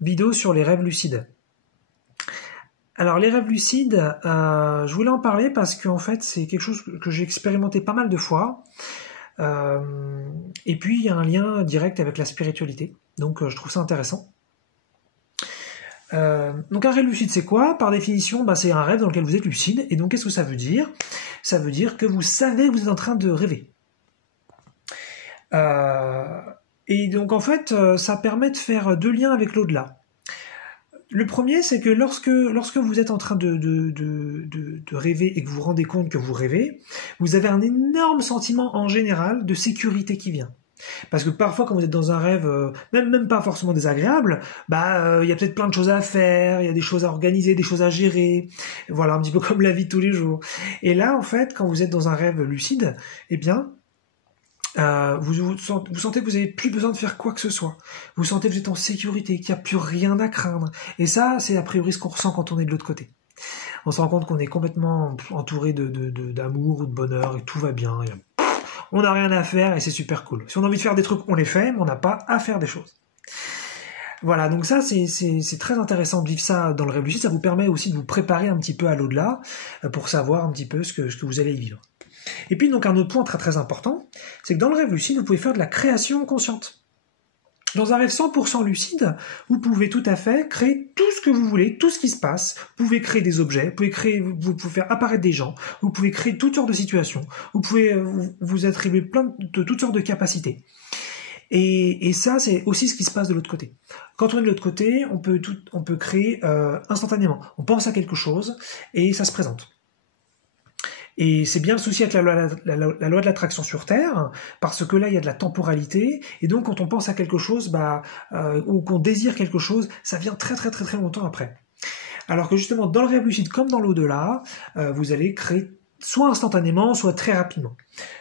vidéo sur les rêves lucides. Alors les rêves lucides, je voulais en parler parce qu'en fait c'est quelque chose que j'ai expérimenté pas mal de fois. Et puis il y a un lien direct avec la spiritualité, donc je trouve ça intéressant. Donc un rêve lucide c'est quoi? Par définition, c'est un rêve dans lequel vous êtes lucide, et donc qu'est-ce que ça veut dire? Ça veut dire que vous savez que vous êtes en train de rêver. Et donc en fait, ça permet de faire deux liens avec l'au-delà. Le premier, c'est que lorsque vous êtes en train de rêver et que vous vous rendez compte que vous rêvez, vous avez un énorme sentiment en général de sécurité qui vient. Parce que parfois, quand vous êtes dans un rêve, même pas forcément désagréable, y a peut-être plein de choses à faire, il y a des choses à organiser, des choses à gérer, voilà, un petit peu comme la vie de tous les jours. Et là, en fait, quand vous êtes dans un rêve lucide, eh bien, vous sentez que vous n'avez plus besoin de faire quoi que ce soit. Vous sentez que vous êtes en sécurité, qu'il n'y a plus rien à craindre. Et ça, c'est a priori ce qu'on ressent quand on est de l'autre côté. On se rend compte qu'on est complètement entouré d'amour ou de bonheur et tout va bien. On n'a rien à faire et c'est super cool. Si on a envie de faire des trucs, on les fait, mais on n'a pas à faire des choses. Voilà, donc ça, c'est très intéressant de vivre ça dans le rêve lucide. Ça vous permet aussi de vous préparer un petit peu à l'au-delà pour savoir un petit peu ce que vous allez y vivre. Et puis donc un autre point très très important, c'est que dans le rêve lucide, vous pouvez faire de la création consciente. Dans un rêve 100% lucide, vous pouvez tout à fait créer tout ce que vous voulez, tout ce qui se passe. Vous pouvez créer des objets, vous pouvez faire apparaître des gens, vous pouvez créer toutes sortes de situations, vous pouvez vous attribuer plein de toutes sortes de capacités. Et ça, c'est aussi ce qui se passe de l'autre côté. Quand on est de l'autre côté, on peut créer instantanément. On pense à quelque chose et ça se présente. Et c'est bien le souci avec la loi de l'attraction sur Terre, parce que là, il y a de la temporalité, et donc quand on pense à quelque chose, ou qu'on désire quelque chose, ça vient très très très très longtemps après. Alors que justement, dans le rêve lucide comme dans l'au-delà, vous allez créer soit instantanément, soit très rapidement.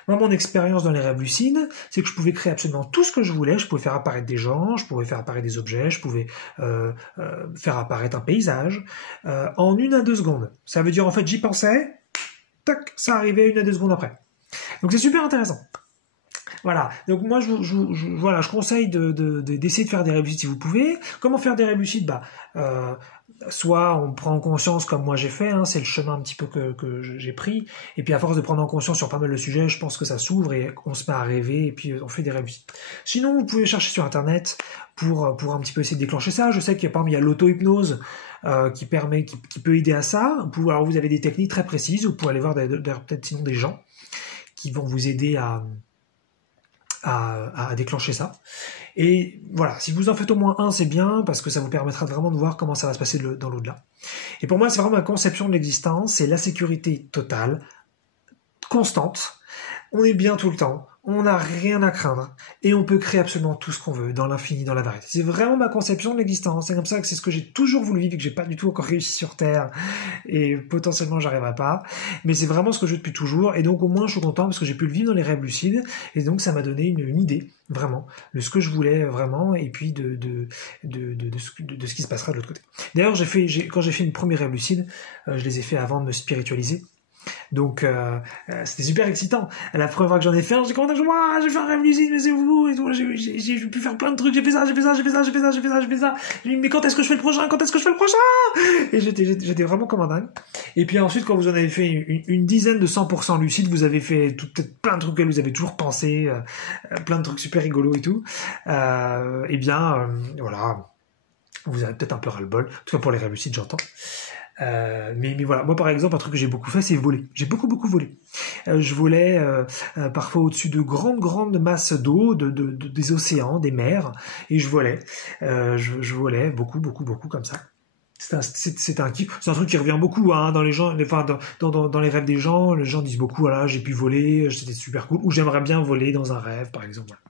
Moi, mon expérience dans les rêves lucides, c'est que je pouvais créer absolument tout ce que je voulais. Je pouvais faire apparaître des gens, je pouvais faire apparaître des objets, je pouvais faire apparaître un paysage en 1 à 2 secondes. Ça veut dire, en fait, j'y pensais, tac, ça arrivait 1 à 2 secondes après. Donc c'est super intéressant. Voilà. Donc moi je conseille d'essayer de faire des rêves lucides si vous pouvez. Comment faire des rêves lucides? Soit on prend conscience comme moi j'ai fait, c'est le chemin un petit peu que j'ai pris, et puis à force de prendre en conscience sur pas mal de sujets, je pense que ça s'ouvre et on se met à rêver et puis on fait des rêves lucides. Sinon vous pouvez chercher sur internet pour un petit peu essayer de déclencher ça. Je sais qu'il y a par exemple il y a l'auto-hypnose qui peut aider à ça. Alors vous avez des techniques très précises, vous pouvez aller voir peut-être sinon des gens qui vont vous aider à déclencher ça. Et voilà, si vous en faites au moins un, c'est bien, parce que ça vous permettra vraiment de voir comment ça va se passer dans l'au-delà. Et pour moi, c'est vraiment ma conception de l'existence, c'est la sécurité totale, constante, on est bien tout le temps, on n'a rien à craindre, et on peut créer absolument tout ce qu'on veut, dans l'infini, dans la variété. C'est vraiment ma conception de l'existence, c'est comme ça que c'est ce que j'ai toujours voulu vivre, et que j'ai pas du tout encore réussi sur Terre, et potentiellement j'arriverai pas, mais c'est vraiment ce que je veux depuis toujours, et donc au moins je suis content, parce que j'ai pu le vivre dans les rêves lucides, et donc ça m'a donné une idée, vraiment, de ce que je voulais vraiment, et puis de ce qui se passera de l'autre côté. D'ailleurs, quand j'ai fait une première rêve lucide, je les ai fait avant de me spiritualiser. Donc c'était super excitant. La première fois que j'en ai fait, j'ai commencé à j'ai fait un rêve lucide, mais c'est fou et tout. J'ai pu faire plein de trucs. J'ai fait ça. Mais quand est-ce que je fais le prochain? Et j'étais vraiment comme un dingue. Et puis ensuite, quand vous en avez fait une dizaine de 100% lucide, vous avez fait peut-être plein de trucs que vous avez toujours pensé, plein de trucs super rigolos et tout. Voilà, vous avez peut-être un peu ras-le-bol. En tout cas pour les rêves lucides, j'entends. Mais voilà, moi par exemple un truc que j'ai beaucoup fait, c'est voler. J'ai beaucoup volé. Je volais parfois au-dessus de grandes masses d'eau, des océans, des mers, et je volais. Je volais beaucoup comme ça. C'est un kiff. C'est un truc qui revient beaucoup dans les gens, dans les rêves des gens. Les gens disent beaucoup, voilà, j'ai pu voler, c'était super cool, ou j'aimerais bien voler dans un rêve, par exemple. Voilà.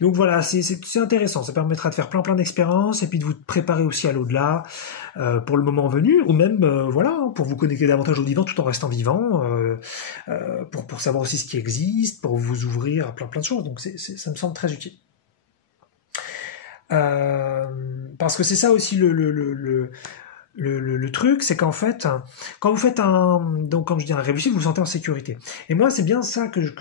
Donc voilà, c'est intéressant, ça permettra de faire plein d'expériences et puis de vous préparer aussi à l'au-delà pour le moment venu, ou même pour vous connecter davantage au vivant tout en restant vivant, pour savoir aussi ce qui existe, pour vous ouvrir à plein de choses. Donc ça me semble très utile. Parce que c'est ça aussi le truc, c'est qu'en fait, quand vous faites donc comme je dis un rêve lucide, vous vous sentez en sécurité. Et moi, c'est bien ça que je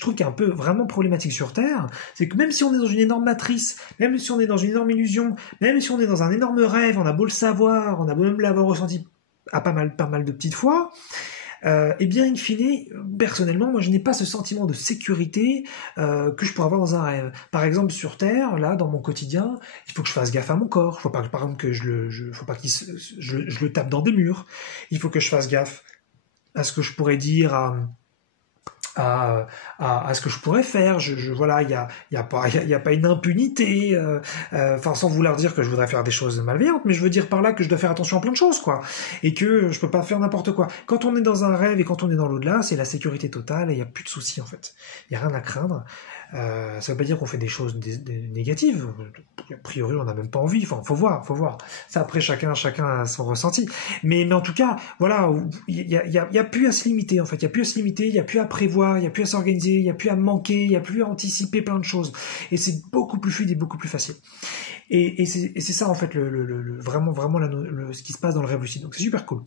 trouve qui est un peu vraiment problématique sur Terre, c'est que même si on est dans une énorme matrice, même si on est dans une énorme illusion, même si on est dans un énorme rêve, on a beau le savoir, on a beau même l'avoir ressenti à pas mal de petites fois, eh bien, in fine, personnellement, moi, je n'ai pas ce sentiment de sécurité que je pourrais avoir dans un rêve. Par exemple, sur Terre, là, dans mon quotidien, il faut que je fasse gaffe à mon corps. Il faut pas, par exemple, que faut pas je le tape dans des murs. Il faut que je fasse gaffe à ce que je pourrais dire, à ce que je pourrais faire. Voilà, il y a pas une impunité, enfin sans vouloir dire que je voudrais faire des choses malveillantes, mais je veux dire par là que je dois faire attention à plein de choses, quoi, et que je peux pas faire n'importe quoi. Quand on est dans un rêve et quand on est dans l'au-delà, c'est la sécurité totale et il y a plus de soucis en fait. Il y a rien à craindre. Ça veut pas dire qu'on fait des choses négatives. A priori, on n'a même pas envie. Enfin, faut voir. Ça, après, chacun a son ressenti. Mais en tout cas, voilà, il y a plus à se limiter, en fait. Il y a plus à se limiter, il y a plus à prévoir, il y a plus à s'organiser, il y a plus à manquer, il y a plus à anticiper plein de choses. Et c'est beaucoup plus fluide et beaucoup plus facile. Et c'est ça, en fait, vraiment, ce qui se passe dans le rêve lucide. Donc, c'est super cool.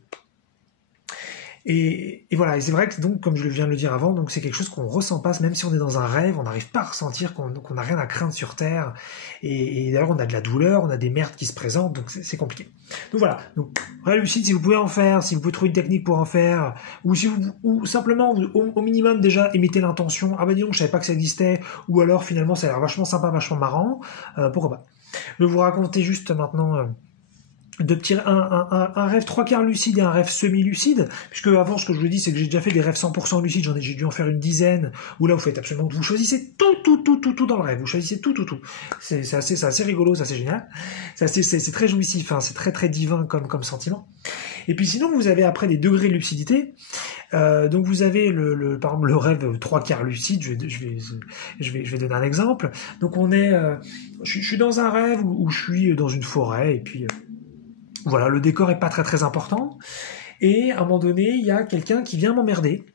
Et voilà, et c'est vrai que donc, comme je viens de le dire avant, donc c'est quelque chose qu'on ressent pas, même si on est dans un rêve, on n'arrive pas à ressentir qu'on n'a rien à craindre sur Terre. Et d'ailleurs, on a de la douleur, on a des merdes qui se présentent, donc c'est compliqué. Donc voilà, donc rêve lucide, si vous pouvez en faire, si vous pouvez trouver une technique pour en faire, ou simplement au minimum déjà émettez l'intention, ah bah dis donc, je savais pas que ça existait, ou alors finalement ça a l'air vachement sympa, vachement marrant, pourquoi pas. Je vais vous raconter juste maintenant un rêve 3/4 lucide et un rêve semi-lucide, puisque avant ce que je vous dis c'est que j'ai déjà fait des rêves 100% lucides, j'ai dû en faire une dizaine, où là vous faites absolument, vous choisissez tout dans le rêve, vous choisissez tout. C'est assez rigolo, c'est assez génial, c'est très jouissif, hein, c'est très divin comme sentiment. Et puis sinon vous avez après des degrés de lucidité, donc vous avez par exemple le rêve 3/4 lucide, je vais donner un exemple. Donc on est, je suis dans un rêve où je suis dans une forêt, et puis voilà, le décor est pas très important, et à un moment donné, il y a quelqu'un qui vient m'emmerder,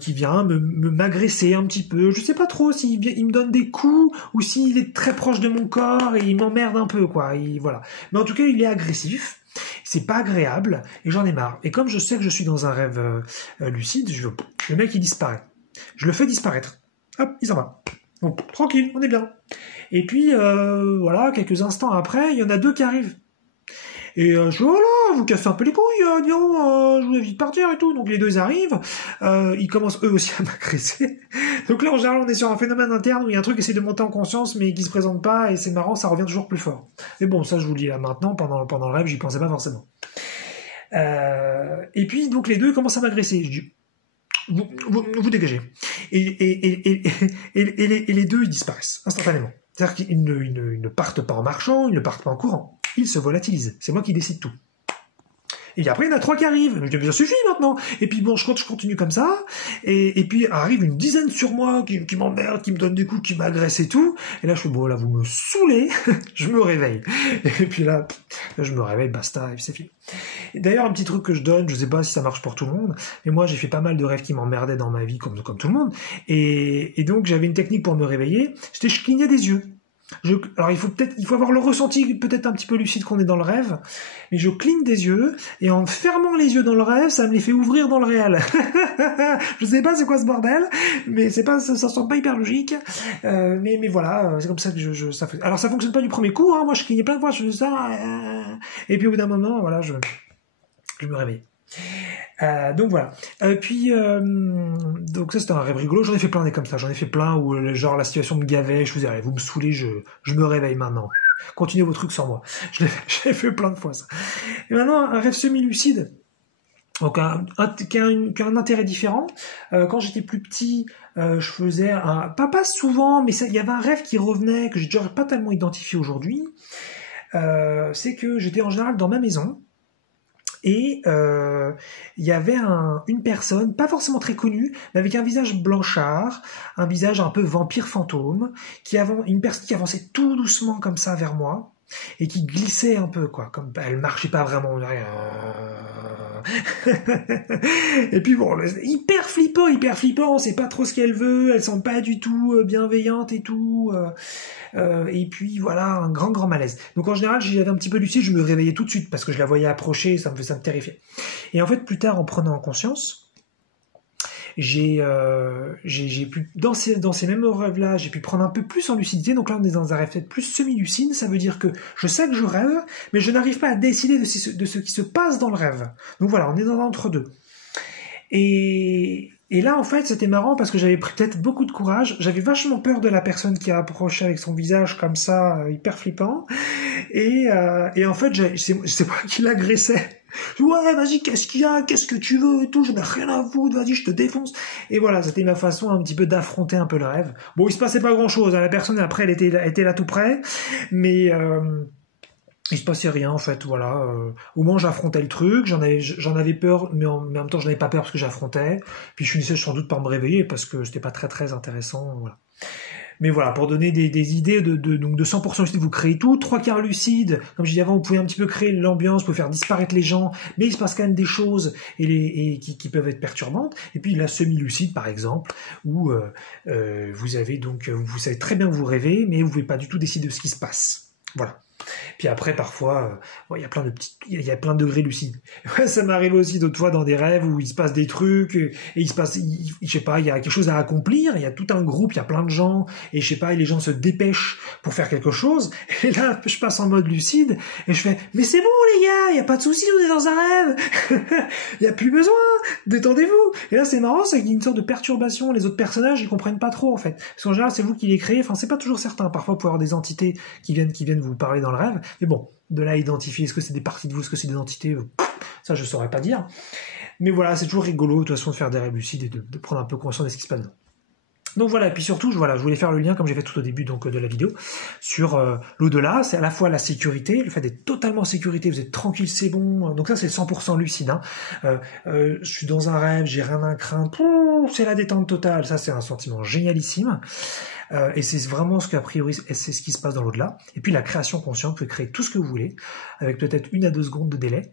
qui vient m'agresser un petit peu. Je sais pas trop s'il il me donne des coups ou s'il est très proche de mon corps et il m'emmerde un peu, quoi. Voilà. Mais en tout cas, il est agressif. C'est pas agréable et j'en ai marre. Et comme je sais que je suis dans un rêve lucide, le mec il disparaît. Je le fais disparaître. Hop, il s'en va. Donc tranquille, on est bien. Et puis voilà, quelques instants après, il y en a deux qui arrivent. Et je dis, voilà, vous cassez un peu les couilles, disons, je voulais vite partir et tout. Donc les deux ils arrivent, ils commencent eux aussi à m'agresser. Donc là en général on est sur un phénomène interne où il y a un truc qui essaie de monter en conscience mais qui se présente pas, et c'est marrant, ça revient toujours plus fort. Mais bon, ça je vous le dis là maintenant, pendant le rêve, j'y pensais pas forcément. Et puis donc les deux commencent à m'agresser. Je dis, vous dégagez. Et les deux ils disparaissent instantanément. C'est-à-dire qu'ils ne partent pas en marchant, ils ne partent pas en courant. Ils se volatilisent. C'est moi qui décide tout. Et puis après, il y en a 3 qui arrivent. Je dis, ça suffit maintenant. Et puis bon, je continue comme ça. Et puis arrive une dizaine sur moi qui m'emmerde, qui me donne des coups, qui m'agresse et tout. Et là, je fais, bon, là, vous me saoulez. Je me réveille. Et puis là, je me réveille, basta, et puis c'est fini. Et d'ailleurs, un petit truc que je donne, je sais pas si ça marche pour tout le monde, mais moi, j'ai fait pas mal de rêves qui m'emmerdaient dans ma vie, comme tout le monde. Et donc, j'avais une technique pour me réveiller. Je clignais des yeux. Alors il faut avoir le ressenti peut-être un petit peu lucide qu'on est dans le rêve, mais je cligne des yeux et en fermant les yeux dans le rêve, ça me les fait ouvrir dans le réel. Je sais pas c'est quoi ce bordel, mais ça semble pas hyper logique. Mais voilà, c'est comme ça que ça fait. Alors ça fonctionne pas du premier coup, hein. Moi je clignais plein de fois, je faisais ça, et puis au bout d'un moment, voilà, je me réveille. Donc voilà. Puis donc ça c'était un rêve rigolo. J'en ai fait plein des comme ça. J'en ai fait plein où genre la situation me gavait. Je faisais allez, vous me saoulez, je me réveille maintenant. Continuez vos trucs sans moi. J'ai fait plein de fois ça. Et maintenant un rêve semi-lucide. Donc qui a un intérêt différent. Quand j'étais plus petit, je faisais pas souvent, mais il y avait un rêve qui revenait que j'ai déjà pas tellement identifié aujourd'hui. C'est que j'étais en général dans ma maison. Et il y avait une personne, pas forcément très connue, mais avec un visage blanchard, un visage un peu vampire fantôme, une personne qui avançait tout doucement comme ça vers moi. et qui glissait un peu, quoi, comme elle marchait pas vraiment. Et puis bon, hyper flippant, on sait pas trop ce qu'elle veut, elle sent pas du tout bienveillante et tout. Et puis voilà, un grand malaise. Donc en général, j'avais un petit peu lucide, je me réveillais tout de suite parce que je la voyais approcher, ça me terrifiait. Et en fait, plus tard, en prenant conscience, j'ai pu dans ces mêmes rêves-là, j'ai pu prendre un peu plus en lucidité. Donc là, on est dans un rêve peut-être plus semi-lucide. Ça veut dire que je sais que je rêve, mais je n'arrive pas à décider de ce qui se passe dans le rêve. Donc voilà, on est dans l'entre-deux. Et là, en fait, c'était marrant parce que j'avais pris peut-être beaucoup de courage. J'avais vachement peur de la personne qui a approché avec son visage comme ça, hyper flippant. Et en fait, c'est moi qui l'agressais. Ouais, vas-y, qu'est-ce qu'il y a? Qu'est-ce que tu veux et tout? Je n'ai rien à foutre, vas-y, je te défonce. Et voilà, c'était ma façon un petit peu d'affronter un peu le rêve. Bon, il se passait pas grand-chose. La personne, après, elle était là tout près. Mais il se passait rien en fait, voilà. Au moins j'affrontais le truc, j'en avais peur, mais en même temps je n'avais pas peur parce que j'affrontais. Puis je finissais sans doute par me réveiller parce que c'était pas très intéressant, voilà. Mais voilà, pour donner des idées donc de 100% lucide, vous créez tout, 3/4 lucide. Comme je disais avant, vous pouvez un petit peu créer l'ambiance, vous pouvez faire disparaître les gens, mais il se passe quand même des choses qui peuvent être perturbantes. Et puis la semi-lucide par exemple, où vous savez très bien vous rêvez, mais vous pouvez pas du tout décider de ce qui se passe. Voilà. Puis après, parfois, il y a plein de degrés lucides. Ouais, ça m'arrive aussi d'autres fois dans des rêves où il se passe des trucs, et je sais pas, il y a quelque chose à accomplir, il y a tout un groupe, il y a plein de gens, et je sais pas, et les gens se dépêchent pour faire quelque chose, et là, je passe en mode lucide, et je fais, mais c'est bon les gars, il y a pas de souci, on est dans un rêve, il y a plus besoin, détendez-vous. Et là, c'est marrant, c'est qu'il y a une sorte de perturbation, les autres personnages, ils comprennent pas trop, en fait. Parce qu'en général, c'est vous qui les créez, enfin, c'est pas toujours certain, parfois, vous pouvez avoir des entités qui viennent vous parler dans le rêve, mais bon, de là à identifier, est-ce que c'est des parties de vous, est-ce que c'est des entités, ça je saurais pas dire. Mais voilà, c'est toujours rigolo de toute façon de faire des rêves lucides et de prendre un peu conscience de ce qui se passe. Donc voilà, et puis surtout, je voulais faire le lien, comme j'ai fait tout au début donc, de la vidéo, sur l'au-delà. C'est à la fois la sécurité, le fait d'être totalement en sécurité, vous êtes tranquille, c'est bon. Donc ça, c'est 100% lucide. Hein. Je suis dans un rêve, j'ai rien à craindre, c'est la détente totale. Ça, c'est un sentiment génialissime. Et c'est vraiment ce qu'a priori, c'est ce qui se passe dans l'au-delà. Et puis la création consciente, vous pouvez créer tout ce que vous voulez, avec peut-être 1 à 2 secondes de délai.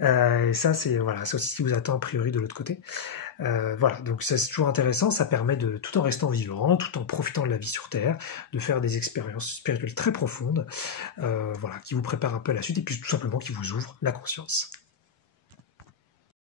Et ça, c'est aussi ce qui vous attend a priori de l'autre côté. Voilà, donc ça, c'est toujours intéressant, ça permet de, tout en restant vivant, tout en profitant de la vie sur Terre, de faire des expériences spirituelles très profondes, qui vous préparent un peu à la suite, et puis tout simplement qui vous ouvrent la conscience.